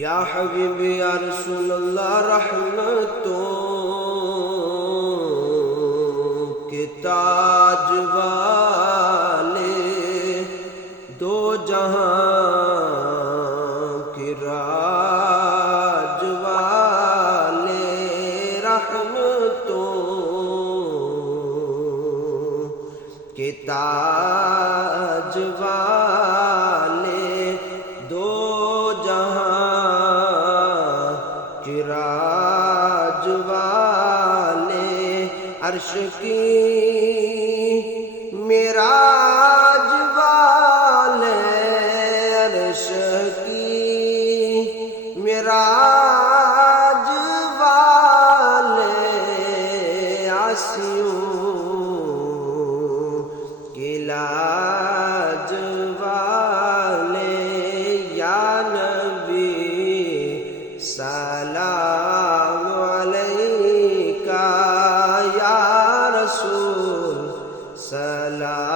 یا حبیبی یا رسول اللہ رحمتوں کے تاج والے، دو جہاں کے راج والے، رحمتوں کے تاج والے، دو راج والے، عرش کی معراج والے، عرش کی معراج والے، عاصیوں کی لاج والے، یا نبی سلام علیکہ، یا رسول سلام